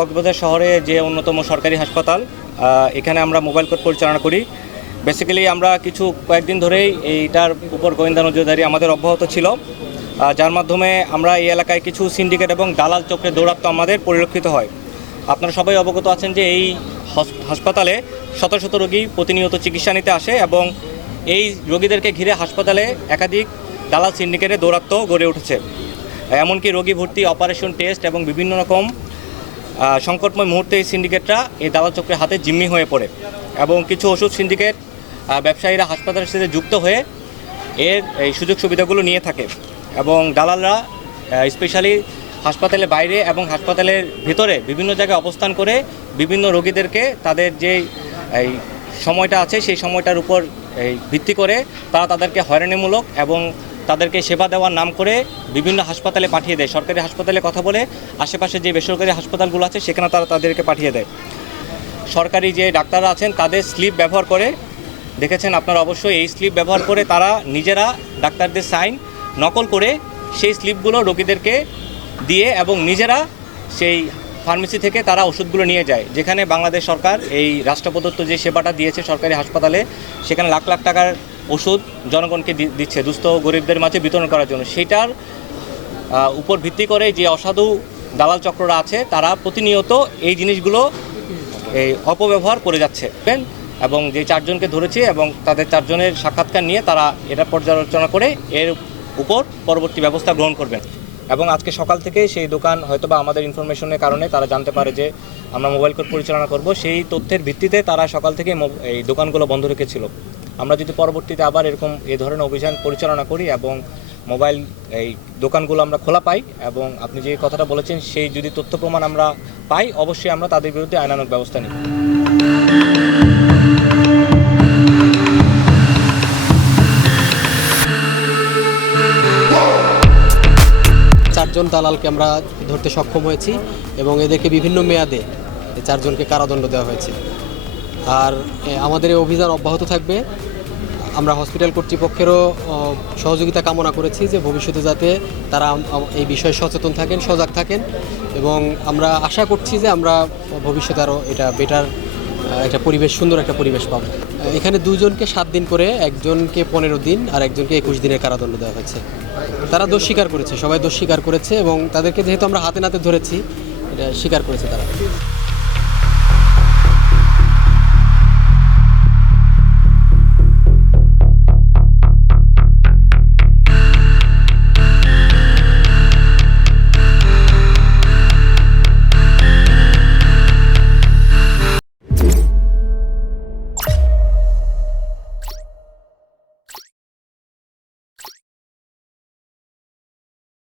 কক্সবাজার শহরে যে অন্যতম সরকারি হাসপাতাল, এখানে আমরা মোবাইল কোর্ট পরিচালনা করি। বেসিক্যালি আমরা কয়েকদিন ধরেই এইটার উপর গোয়েন্দা নজরদারি আমাদের অব্যাহত ছিল, যার মাধ্যমে আমরা এই এলাকায় কিছু সিন্ডিকেট এবং দালাল চক্রে দৌরাত্ম্য আমাদের পরিলক্ষিত হয়। আপনারা সবাই অবগত আছেন যে এই হাসপাতালে শত শত রোগী প্রতিনিয়ত চিকিৎসা নিতে আসে এবং এই রোগীদেরকে ঘিরে হাসপাতালে একাধিক দালাল সিন্ডিকেটের দৌরাত্ম্য গড়ে উঠেছে। এমনকি রোগী ভর্তি, অপারেশন, টেস্ট এবং বিভিন্ন রকম সংকটময় মুহূর্তে এই সিন্ডিকেটরা এই দালাল চক্রের হাতে জিম্মি হয়ে পড়ে এবং কিছু ওষুধ সিন্ডিকেট ব্যবসায়ীরা হাসপাতালের সাথে যুক্ত হয়ে এই সুযোগ সুবিধাগুলো নিয়ে থাকে এবং দালালরা স্পেশালি হাসপাতালের বাইরে এবং হাসপাতালের ভিতরে বিভিন্ন জায়গায় অবস্থান করে বিভিন্ন রোগীদেরকে তাদের যে এই সময়টা আছে সেই সময়টার উপর ভিত্তি করে তারা তাদেরকে হয়রানিমূলক এবং তাদেরকে সেবা দেওয়ার নাম করে বিভিন্ন হাসপাতালে পাঠিয়ে দেয়। সরকারি হাসপাতালে কথা বলে আশেপাশে যে বেসরকারি হাসপাতালগুলো আছে সেখানে তারা তাদেরকে পাঠিয়ে দেয়। সরকারি যে ডাক্তাররা আছেন তাদের স্লিপ ব্যবহার করে, দেখেছেন আপনারা অবশ্যই, এই স্লিপ ব্যবহার করে তারা নিজেরা ডাক্তারদের সাইন নকল করে সেই স্লিপগুলো রোগীদেরকে দিয়ে এবং নিজেরা সেই ফার্মেসি থেকে তারা ওষুধগুলো নিয়ে যায়। যেখানে বাংলাদেশ সরকার এই রাষ্ট্রপ্রদত্ত যে সেবাটা দিয়েছে সরকারি হাসপাতালে, সেখানে লাখ লাখ টাকার ওষুধ জনগণকে দিচ্ছে দুস্থ গরিবদের মাঝে বিতরণ করার জন্য। সেইটার উপর ভিত্তি করে যে অসাধু দালাল চক্ররা আছে তারা প্রতিনিয়ত এই জিনিসগুলো অপব্যবহার করে যাচ্ছে এবং যে চারজনকে ধরেছে এবং তাদের চারজনের সাক্ষাৎকার নিয়ে তারা এটা পর্যালোচনা করে এর উপর পরবর্তী ব্যবস্থা গ্রহণ করবেন। এবং আজকে সকাল থেকে সেই দোকান হয়তোবা আমাদের ইনফরমেশনের কারণে তারা জানতে পারে যে আমরা মোবাইল কোর্ট পরিচালনা করব, সেই তথ্যের ভিত্তিতে তারা সকাল থেকে এই দোকানগুলো বন্ধ রেখেছিল। আমরা যদি পরবর্তীতে আবার এরকম এই ধরনের অভিযান পরিচালনা করি এবং মোবাইল এই দোকানগুলো আমরা খোলা পাই এবং আপনি যে কথাটা বলেছেন সেই যদি তথ্য প্রমাণ আমরা পাই, অবশ্যই আমরা তাদের বিরুদ্ধে আইনানুগ ব্যবস্থা নিই। চারজন দালালকে আমরা ধরতে সক্ষম হয়েছি এবং এদেরকে বিভিন্ন মেয়াদে এই চারজনকে কারাদণ্ড দেওয়া হয়েছে। আর আমাদের এই অভিযান অব্যাহত থাকবে। আমরা হসপিটাল কর্তৃপক্ষেরও সহযোগিতা কামনা করেছি যে ভবিষ্যতে যাতে তারা এই বিষয়ে সচেতন থাকেন, সজাগ থাকেন এবং আমরা আশা করছি যে আমরা ভবিষ্যতে আরও এটা বেটার একটা পরিবেশ, সুন্দর একটা পরিবেশ পাবো। এখানে দুজনকে 7 দিন করে, একজনকে 15 দিন আর একজনকে 21 দিনের কারাদণ্ড দেওয়া হয়েছে। তারা দোষ স্বীকার করেছে, সবাই দোষ স্বীকার করেছে এবং তাদেরকে যেহেতু আমরা হাতে নাতে ধরেছি, এটা স্বীকার করেছে তারা।